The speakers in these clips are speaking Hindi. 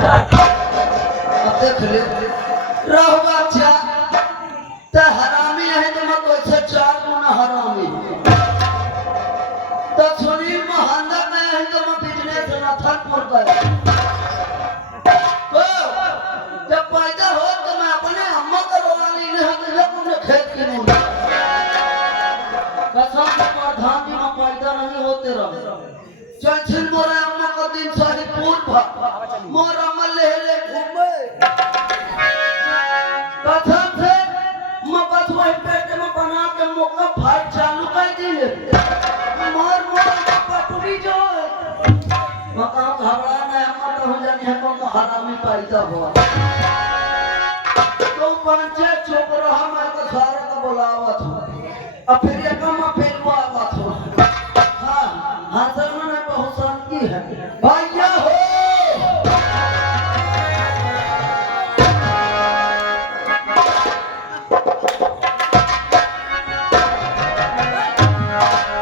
अब देख ले रहुआ अच्छा ते हरामी है तो मत वैसे 4 गुना हरामी तो सुनी मोहल्ला में है तो मैं बिजनेस ना था पर गए तो जब पैदा हो तो मैं अपने अम्मा का रोवाली नहीं है तो जब मुझे खेत की नहीं कसम से प्रधान जी में पैदा नहीं होते रहे चल मोरे अम्मा का दिन सारी पूल भर मोरा मल्ले ले घूमे कसम से मैं बस वही पेट में बना के मुक्का फाइट चालू कर दिए मार पटुरी जो मकान घबरा नहीं अम्मा तो हो जानी है कौन हरामी पैदा हुआ तो पंचे चुप रहा मैं तो सारे को बुलावा था अब फिर ये कम फेलवा था हाँ हासिल में बहुत शांति है भैया हो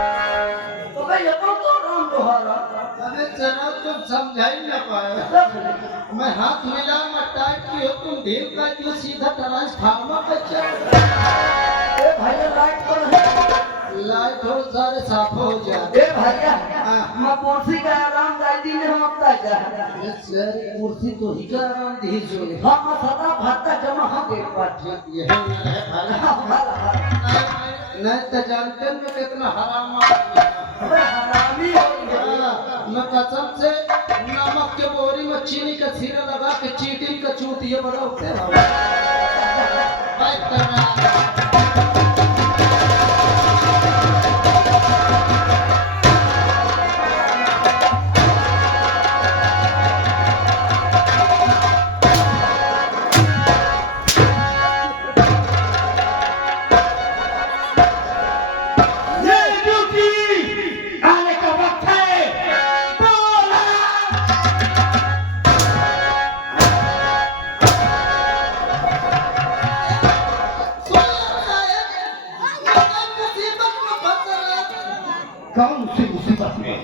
तो भैया कौन तो राम दोहारा अरे जनाब तुम समझा ही ना पाए मैं हाथ मिला मैं टाइट की हो तुम ढील का जो सीधा ट्रांसफार्मर पे चल ए भैया लाइट पर है लाइट हो सारे साफ हो जाए ए भैया मैं कुर्सी का आराम दाई दिन हम अपना जा सर कुर्सी तो ही का आराम दी जो हम सदा भाता जमा हम एक बात ये है नहीं तो जानते में कितना हराम हरामी हो मैं कसम से नमक के बोरी में चीनी का सीरा लगा के चीटी का चूत ये बनाते हैं कौन सी मुसीबत में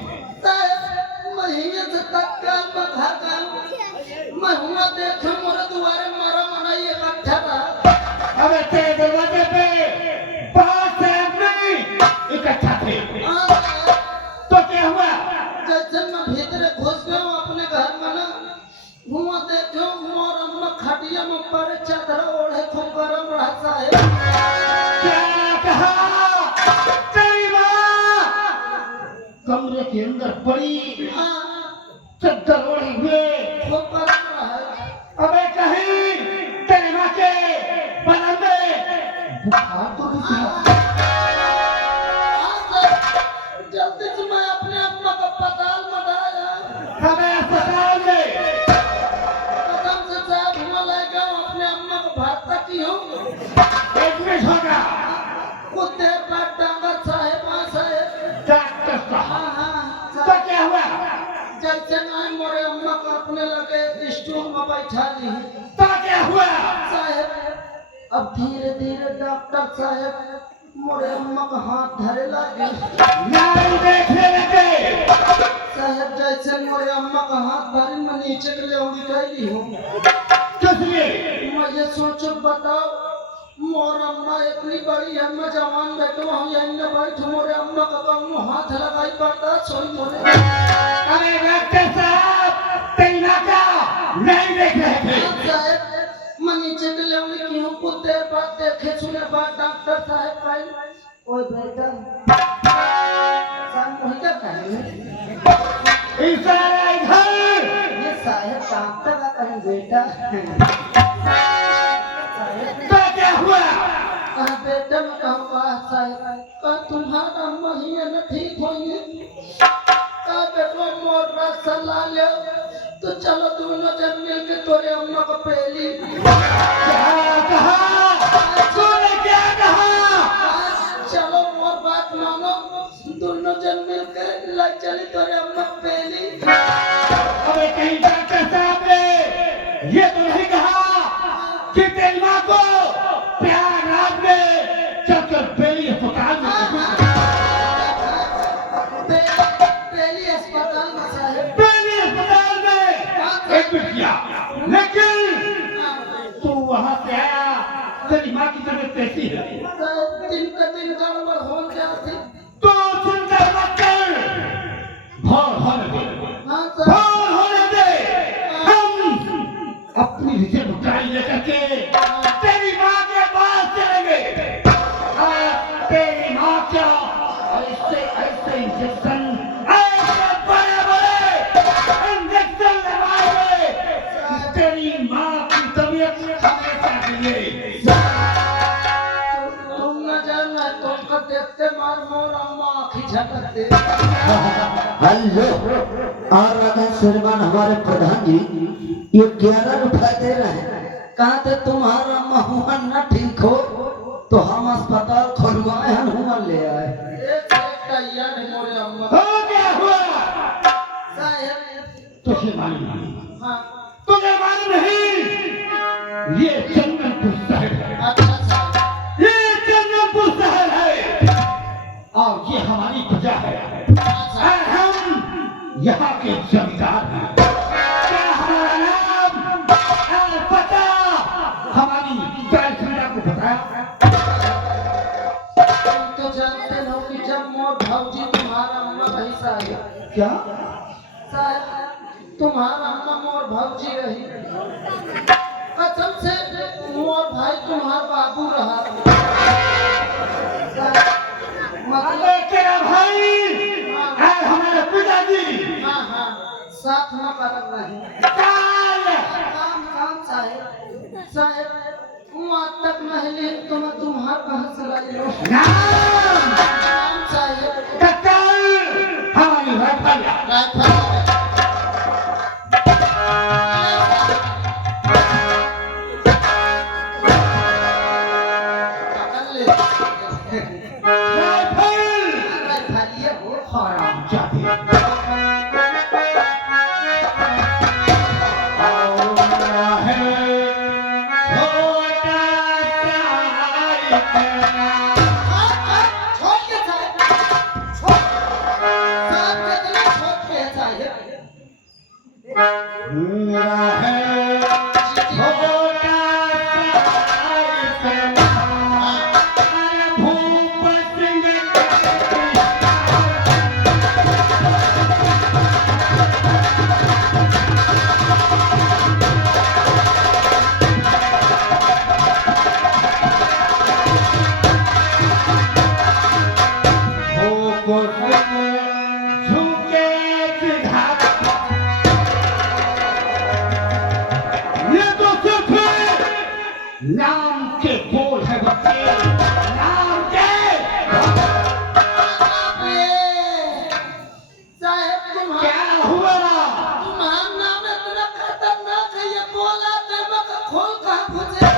महीने से तक का भागा मैं हुआ देखा मोरे दुआरे मारा मना ये इकट्ठा था अबे तेरे दरवाजे पे बहुत से आदमी इकट्ठा थे तो क्या हुआ जैसे मैं भीतर घुस गया अपने घर में ना हुआ देखो मोर अम्मा खटिया में पर चादर ओढ़े खूब गरम रहता है क्या कहा तेरी माँ कमरे के अंदर पड़ी चद्दर ओढ़े हुए खूब गरम रहा अबे कहीं तेरी माँ के बदन में बुखार तो नहीं थी जल्दी से मैं अपने अम्मा को अस्पताल में लाया हमें अस्पताल में कसम से साहब हुआ लगा अपने अम्मा को भागता की हूँ एडमिट होगा कुछ देर बाद डॉक्टर साहब आए डॉक्टर साहब हाँ तो क्या हुआ जैसे मैं मोरे अम्मा को अपने लगे स्टूल में बैठा ली तो क्या हुआ साहब अब धीरे धीरे डॉक्टर साहब मोरे अम्मा का हाथ धरे लगे नहीं देखने लगे साहब जैसे मोरे अम्मा का हाथ धरे मैं नीचे के लिए उड़ी गई हूँ किस लिए मैं ये सोचो बताओ मोर अम्मा इतनी बड़ी है मैं जवान बैठो हूँ यहीं न बैठ मोरे अम्मा का कहूँ हाथ लगाई पड़ता सोई मोरे अरे डॉक्टर साहब तेना का नहीं देख रहे थे साहब मैं नीचे के लिए उड़ी की हूँ कुछ देर बाद देखे सुने बाद डॉक्टर साहब कहे ओए बेटा साहब वही क्या कहेंगे इशारा इधर ये साहब डॉक्टर का कहीं बेटा तो क्या हुआ कहा बेटा मैं कहूँगा साहब कहा तुम्हारा महीने में ठीक होंगे कहा बेटा मोर रात सलाह ले तो चलो दोनों जन मिल के तोरे अम्मा को पहली क्या कहा तूने क्या कहा चलो मोर बात मानो दोनों जन मिल के लाई चली तोरे अम्मा को पहली अबे कहीं डॉक्टर साहब ने ये तो नहीं कहा कि तेरी माँ को प्यार रात में चलकर बेली अस्पताल में पहली अस्पताल में साहब बेली अस्पताल में एडमिट किया, लेकिन तू वहां से आया, तेरी माँ की तबीयत कैसी है? दिन गड़बड़ हो जाती। तो चिंता मत कर, भोर होने दे, हाँ सर। भोर होने दे, हम अपनी रिजर्व गाड़ी लेकर के तेरी माँ के पास चलेंगे और तेरी माँ क्या ऐसे ऐसे इंजेक्शन, ऐसे बड़े बड़े इंजेक्शन लगाएंगे कि तेरी माँ की तबीयत हमेशा के लिए। तुम न जानना, तुमको देखते मार मोर अम्मा आँखी झपकते। हेलो, और राधा श्रीमान हमारे प्रधान जी ये 11 रुपए दे रहे हैं। कहा थे तुम्हारा महुआ न ठीक हो तो हम अस्पताल खुलवाए हुआ ले आए। एक तैयार है मोरे अम्मा। हो गया हुआ, साहब तुझे मालूम नहीं, हाँ तुझे मालूम नहीं, ये चंदनपुर शहर है, अच्छा साहब ये चंदनपुर शहर है और ये हमारी प्रजा है और हम यहाँ के जमींदार हैं। क्या हमारा नाम और पता हमारी बैलखंडा को बताया? तुम तो जानते हो कि जब मोर भौजी तुम्हारा अम्मा का हिस्सा है। क्या साहब तुम्हारा अम्मा मोर भौजी रही, कसम से मोर भाई तुम्हारा बाबू रहा। मतलब अरे तेरा भाई और हमारे पिताजी हाँ हाँ साथ में करब नहीं। काल काम साहब वहाँ तक नहीं ले तुम्हार कहाँ से लाई लो। नाम काम साहब कत्तल हमारी राइफल नाम के बोल है बच्चे, नाम के। साहब क्या हुआ? तुम्हारा नाम इतना खतरनाक है, ये बोला तो खोल कहाँ फंसे।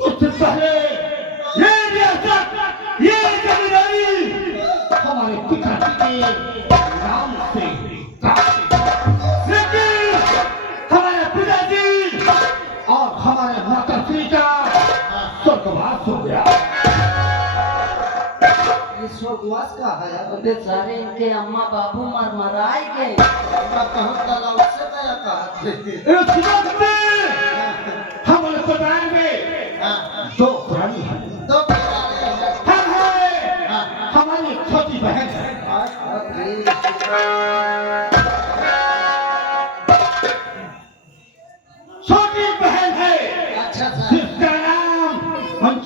उससे पहले ये रियासत, ये जमींदारी हमारे पिताजी के नाम से लेकिन हमारे पिताजी और हमारे माताश्री का स्वर्गवास हो गया। ये स्वर्गवास का है बेचारे, इनके अम्मा बाबू मराए गए। इस वक्त हमारे बताएंगे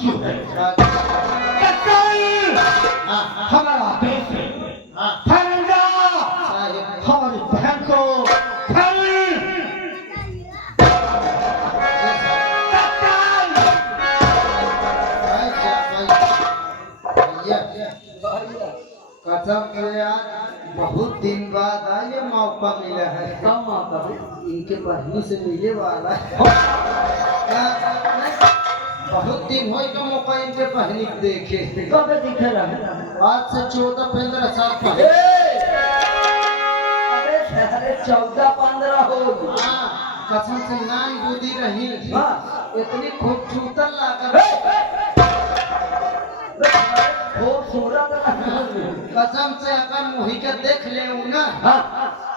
क्यों है? हमारा देश है, फैलेगा हमारी बहन को कसम से यार बहुत दिन बाद ये मौका मिला है। कम मौका है। इनके बहनी से मिले वाला है। बहुत दिन हो तो मौका इनके बहनी को देखे। कब दिखे रहे? आज से 14-15 साल पहले। अबे सारे 14-15 हो। हाँ, कसम से नाम बूदी रही। हाँ। इतनी खूबसूरत लागत। खूबसूरत कसम से अगर मुही के देख ले ना, हाँ।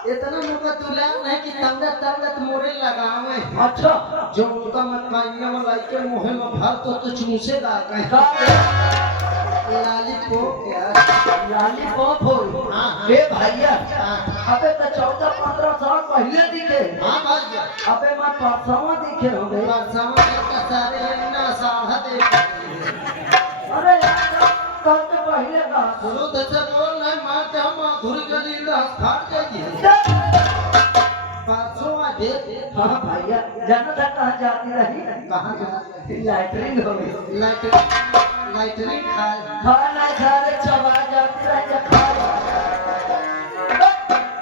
इतना मौका तुला नहीं कि तंगत मोरे लगावे। अच्छा जो उनका मत काइया में लाई के मुहे में भर तो चूसे दा गए। लालीपॉप यार, लॉलीपॉप हो। हाँ। ए भैया अबे तो 14-15 साल पहले दिखे। हाँ भैया, अबे मैं परसों दिखे हो गए। परसों का सारे ना साढ़ा देख। अरे यार कल तो पहले का बोलो दसे बोल नहीं मारते हम धुरी गली ना फाड़ जाएगी। परसों आ दे। हाँ भैया जाना था कहाँ जाती रही? कहाँ जा? लैटरिन हो गई। लाइटरिंग खाए। खाना खा रहे चबा जाती रही या खा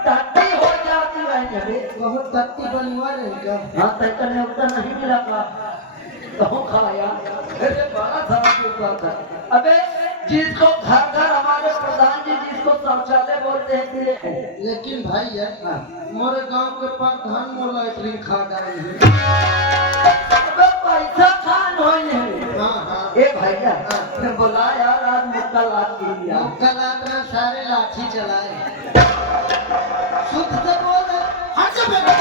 टट्टी हो जाती रही अबे। बहुत तत्ती बनवा रहेगा। हाँ तक ने उतना नहीं मिला का तो खाया। अरे बड़ा था अबे जिसको घर घर हमारे प्रधान जी जिसको शौचालय बोलते हैं फिर लेकिन भाई यार मोरे गांव के प्रधान मोर लाइटरिंग खा डाले हैं। अबे पैसा खान हो नहीं। हाँ हाँ। ए भैया बोला यार आज मुक्का लात की दिया। कलात में सारे लाठी चलाए। शुद्ध से बोल रहे हट जा बेटा।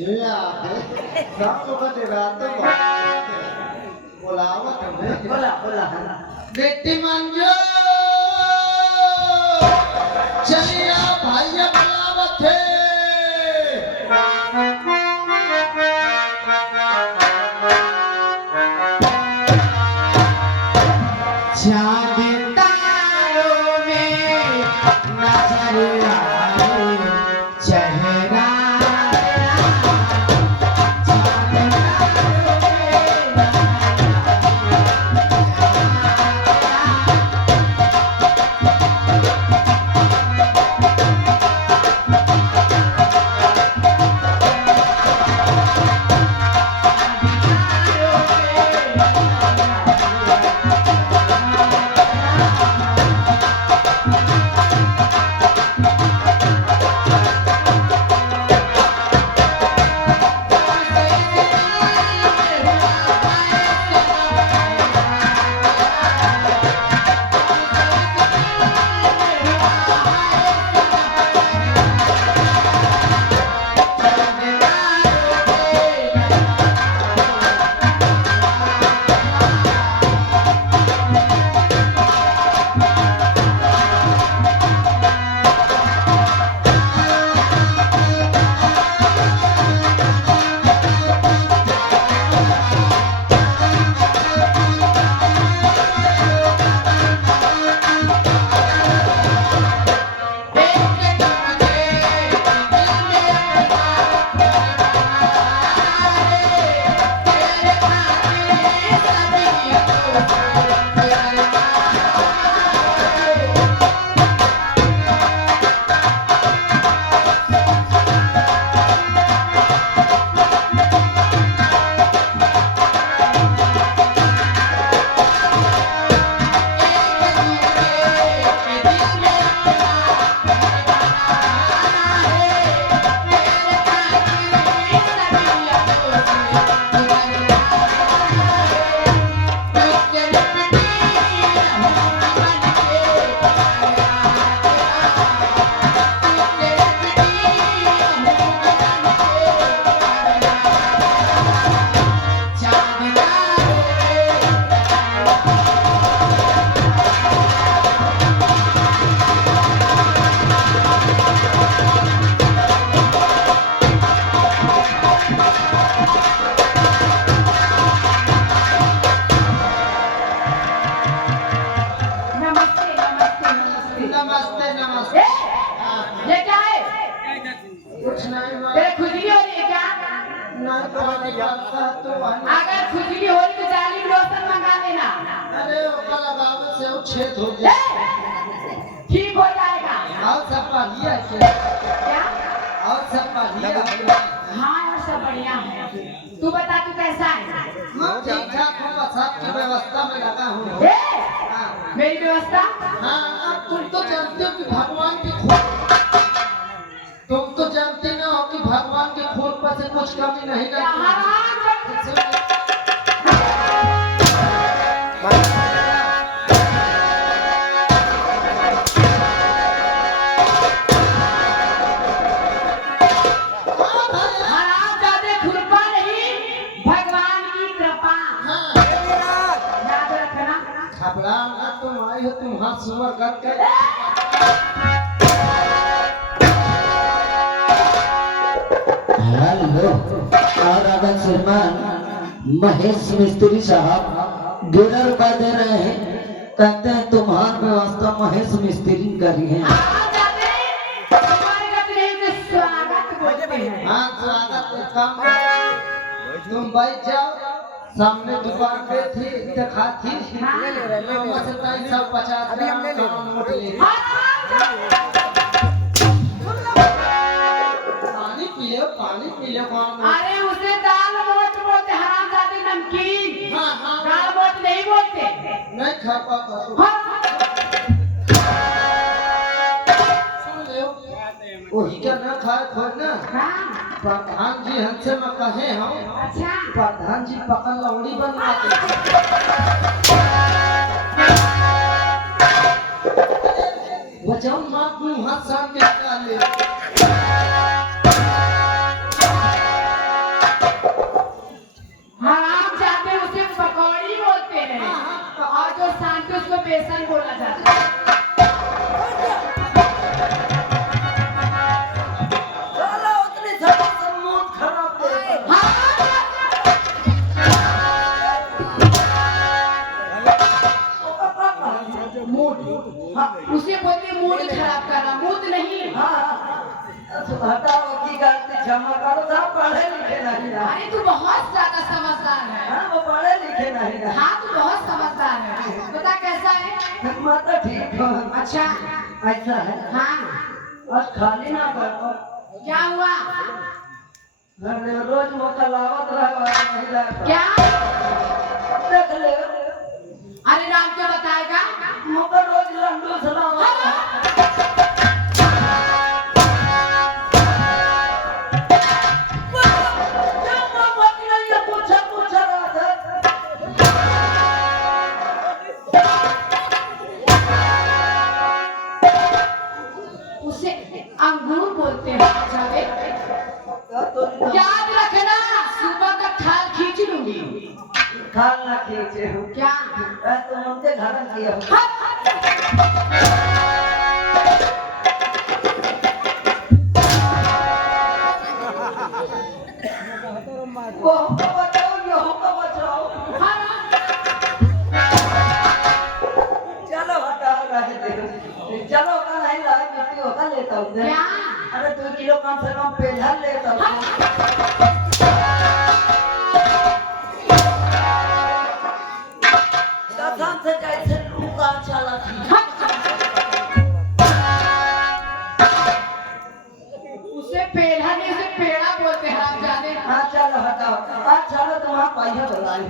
ये आते सब लोग रात बोलावत हमें। बोला बेटी मंजू चलिया भैया बुलावत थे। चांद तारों में नजर आए चेहरा। पानी पड़ता है तो पानी। अगर खुजली हो तो जाली लोशन मंगा लेना। अरे वो लगावे से वो छेद हो जाए, ठीक हो जाएगा। और सब बढ़िया है क्या? और सब बढ़िया है। हाँ और सब बढ़िया है। तू बता तू कैसा है? मैं ठीक ठाक हूँ, बस आपकी व्यवस्था में लगा हूँ। ए, हाँ मेरी व्यवस्था? हाँ, अब तुम तो जानते हो कि भगवान की खून, तुम तो जानते ना हो कि भगवान के खून पर से कुछ कमी नहीं लगती। हरामजादे खुरपा नहीं, भगवान की कृपा। याद रखना। घबरा ना, तुम आई हो, तुम हाथ सुवर करके। हेलो और आदर श्रीमान महेश मिस्त्री साहब 11 रुपए दे रहे हैं, कहते हैं तुम्हारी व्यवस्था महेश मिस्त्री करी है। हरामजादे, तुम्हारे गति से स्वागत बोलते हैं। हाँ स्वागत है, काम करो। तुम बैठ जाओ, सामने दुकान पे थी दिखा थी, बस 350 का नोट ले। पानी पियो कौन? अरे उसे दाल मोट बोलते, हरामजादे नमकीन। हाँ हाँ दाल मोट नहीं बोलते। नहीं खा पाता। हाँ। सुन ले, वही का ना खाए खोज ना। हाँ। प्रधान जी हमसे मैं कहे हम, अच्छा। प्रधान जी पकड़ लौड़ी बनवा के बचाओ माँ को हाथ साम के निकाल ले। हरामजादे उसे पकौड़ी बोलते हैं और जो शांति उसको बेसन बोला जाता है। चलो उतनी सब मूड खराब है। उसे बोलते मूड खराब करना, मूड नहीं। हटाओ की गलती क्षमा करो, साहब पढ़े लिखे नहीं रहा। अरे तू बहुत ज्यादा समझदार है। हाँ वो पढ़े लिखे नहीं रहा। हाँ तू बहुत समझदार है। बता कैसा है? मैं तो ठीक हूँ। अच्छा ऐसा है, हाँ आज खाली ना करो। क्या हुआ? अरे रोज वो कलावत रहा महिला का। क्या? देख ले, अरे राम क्या बताएगा? मुझे रोज लंडू सलावत। उसे अंगूर बोलते हैं। जावे याद रखना, सुबह तक खाल खींच लूंगी। खाल ना खींचे हो क्या? तो उनके घर किया हो। वो हमको बचाओ, ये हमको बचाओ। चलो हटाओ, रहे दे। चलो का नहीं ला, मिट्टी होगा लेता हूँ। क्या? अरे 2 किलो कम से कम पेढ़ा लेता हूँ। कसम से जैसे लूका चला थी। उसे पेड़ा नहीं, उसे पेड़ा बोलते हैं। आप जाने। हाँ चलो हटाओ, आज चलो तुम्हारा पैसा बताएंगे।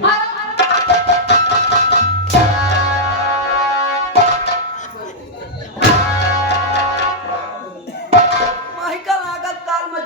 माही का लागत काल में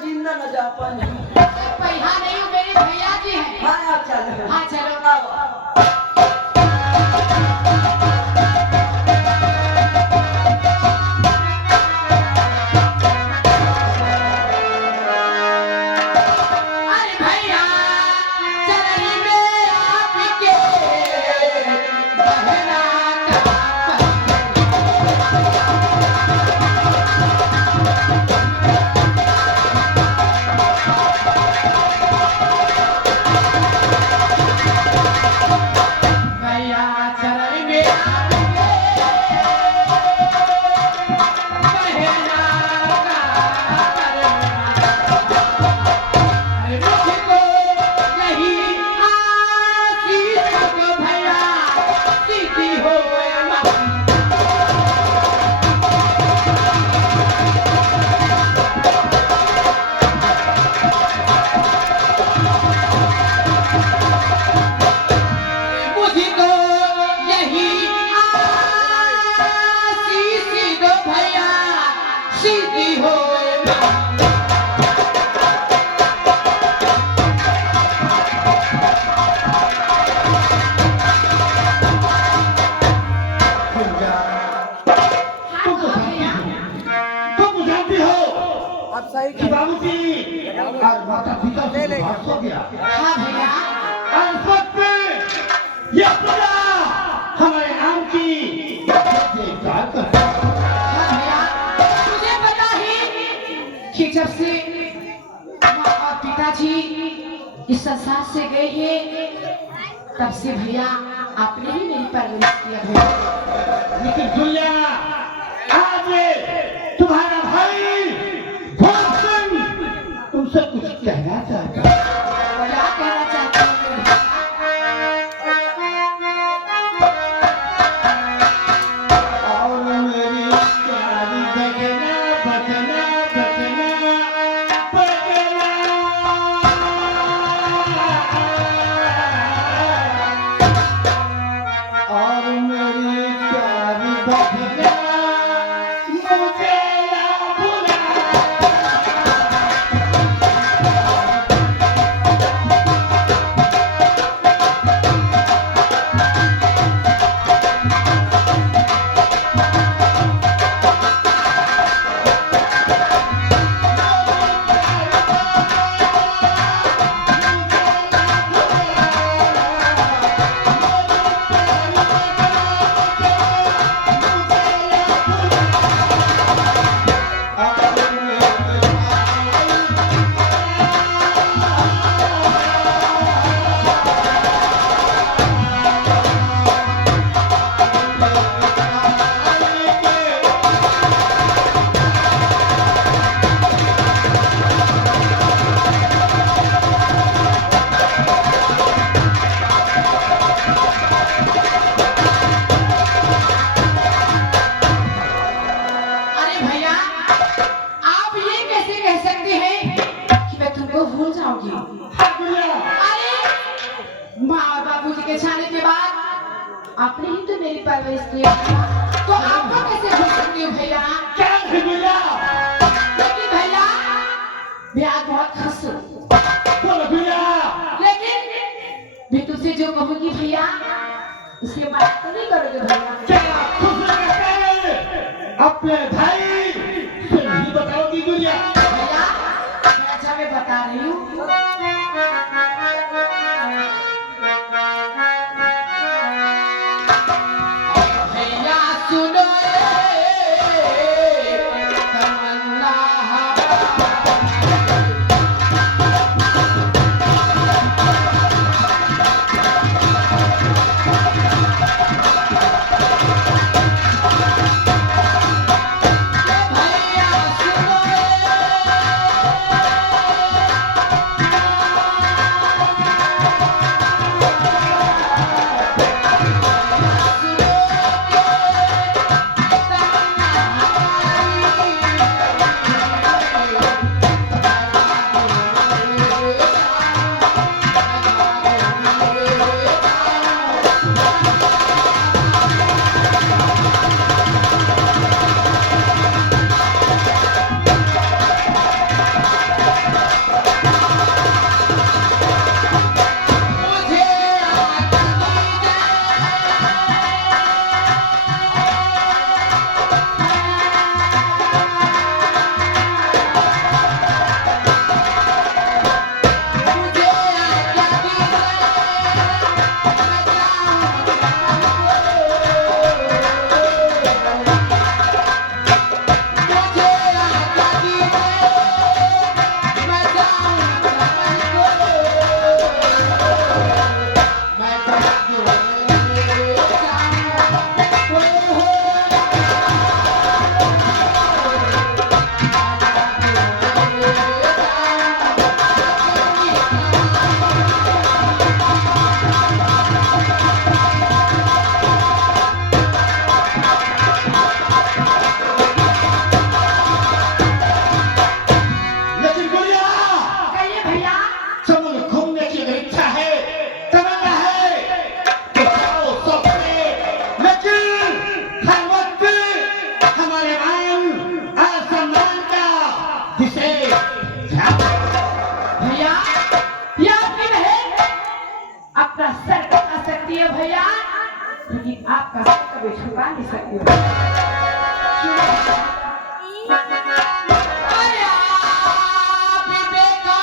बात हो गया। हाँ भैया। और इस वक्त ये पूरा हमारे नाम की हाँ भैया, मुझे पता है कि जब से माँ और पिताजी इस संसार से गए हैं तब से भैया आपने ही मेरी परवरिश किया भैया। लेकिन दुनिया आज तुम्हारा भाई भोजन तुमसे कुछ कहना चाहता है। क्या कहना चाहते हो? और मेरी प्यारी बजना बजना बजना बजना और मेरी प्यारी बजना मुझे ना भुला। अरे भैया, आप ये कैसे कह सकते हैं कि मैं तुमको भूल जाऊंगी? अरे माँ और बाबूजी के जाने के बाद आपने ही तो मेरी परवरिश की है। तो आपको कैसे भूल सकती हूँ भैया? क्या भैया? लेकिन भैया मैं आज बहुत खुश हूँ। बोलो भैया। लेकिन मैं तुझसे जो कहूँगी भैया उसके बात तो नहीं करोगे भैया? क्या खुश रहकर अपने भाई से नहीं बताओगी दुनिया? भैया मैं अच्छा मैं बता रही हूँ। भैया सुनो ये तमन्ना भैया सुनो लेकिन आपका सर कभी छुपा नहीं सकती हो। अरे आप देखा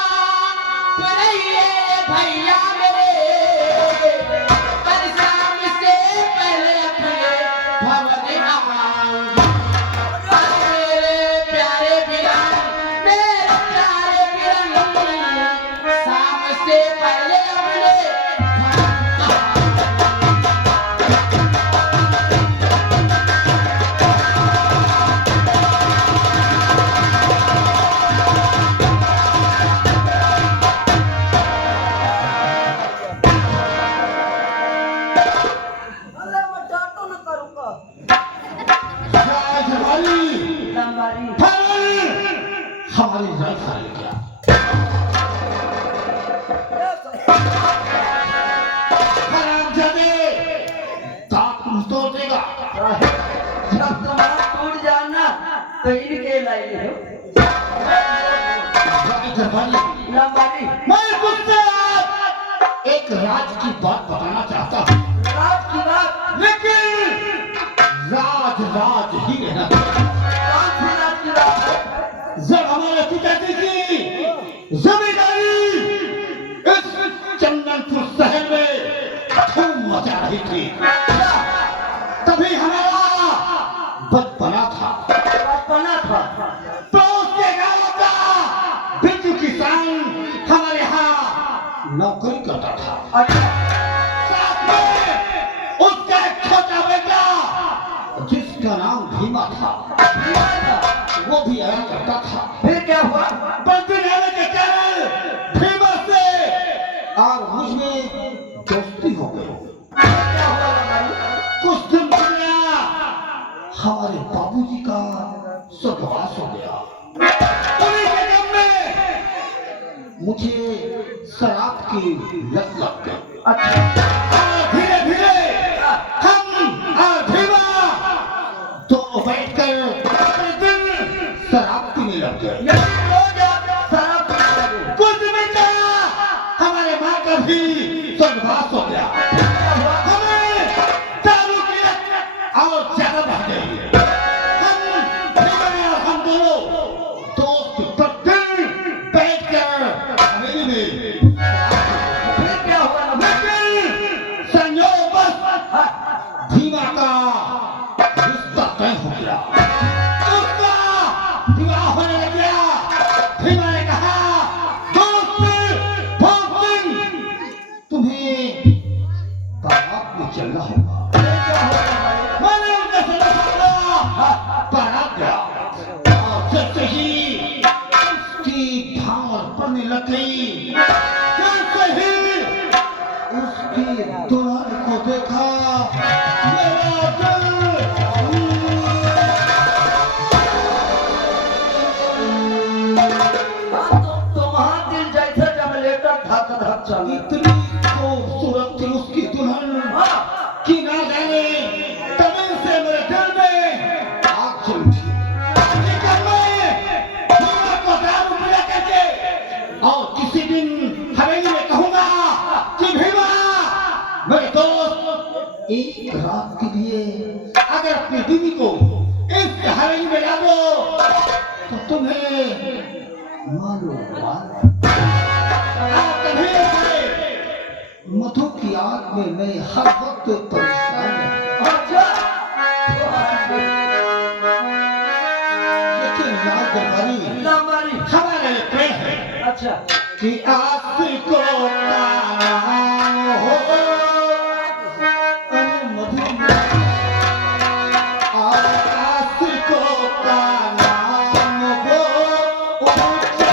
आई हो दरबारी लंबानी मैं तुझसे आज एक राज की बात बताना चाहता हूँ, रात की बात लेकिन राज राज ही रहना। कौन सी रात की बात है जब हमारे पिताजी की जमींदारी इस चंदनपुर शहर में धूम मचा रही थी, तभी हमारा बचपना था। बचपना था तो उसके गांव का बिरजू किसान हमारे यहाँ नौकरी करता था। अच्छा साथ में उसका एक छोटा बेटा जिसका नाम भीमा था, वो भी आया करता था। फिर क्या हुआ बंदी रहने के कारण भीमा से और मुझ में दोस्ती हो गई। क्या हुआ लंबानी कुछ दिन पहले हमारे बाबूजी का स्वर्गवास हो गया। उन्हीं के दम में मुझे शराब की लत लग गई। अच्छा और धीरे धीरे हम और भीमा दोनों बैठकर प्रतिदिन शराब पीने लग गए। यही रोज आप शराब पीने लगे कुछ दिन का हमारे माँ का भी स्वर्गवास हो गया। हमें दारू की लत और ज्यादा बढ़ गई। हम दोनों दोस्त प्रतिदिन बैठकर हवेली में, फिर क्या हुआ लंबानी लेकिन संयोगवश भीमा का रिश्ता तय हो गया। उसका विवाह होने लग गया। भीमा ने कहा, दोस्त बहुत दिन तुम्हें बारात में चलना होगा। मैंने उनके बारात गया और जैसे ही उसकी भांवर पड़ने लग गई, जैसे ही उसकी दुल्हन को देखा, मेरा दिल तुम्हारा दिल जैसे जनरेटर धक धक चली इतनी खूबसूरत थी उसकी दुल्हन कि ना जाने तभी से मेरे दिल में आग चली थी। लेकिन मैं भीमा को दारू पिला करके और किसी दिन हवेली में कहूंगा कि भीमा मेरे दोस्त एक रात के लिए अगर अपनी बीवी को इस हवेली में ला दो तो तुम्हें मालूम तभी से मधु की आग में मैं हर वक्त परेशान हूं। अच्छा लेकिन राज दरबारी लंबानी हमारे प्रेम है अच्छा कि आशिकों का नाम हो अरे मधु और आशिकों का नाम हो अच्छा